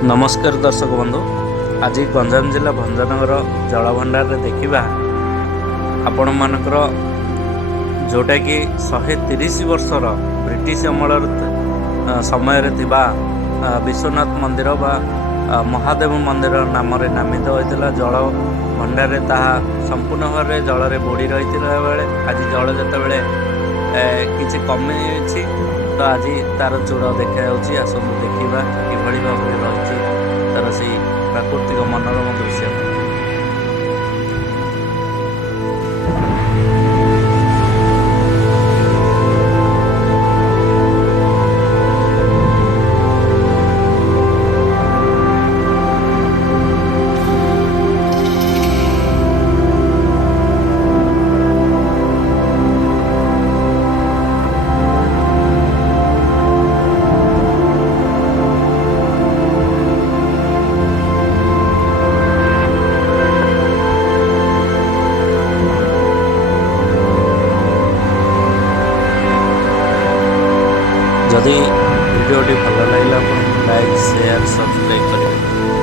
नमस्कार दर्शक बंधु। आज गंजाम जिला भंजनगर जलभंडार देखा आपण मानकर जोटा कि 130 वर्षर ब्रिटिश अमल समय विश्वनाथ मंदिर बा महादेव मंदिर नाम नामित होता। जल भंडार ताहा संपूर्ण भाव जल बुड़ी रही बेले आज जल जिते किसी कमी तो आज तार चूड़ देखा आसतु देखा कि भाव रही तार से प्राकृतिक मनोरम दृश्य। जदि वीडियोटी भल लगे लाइक शेयर सब्सक्राइब करेंगे।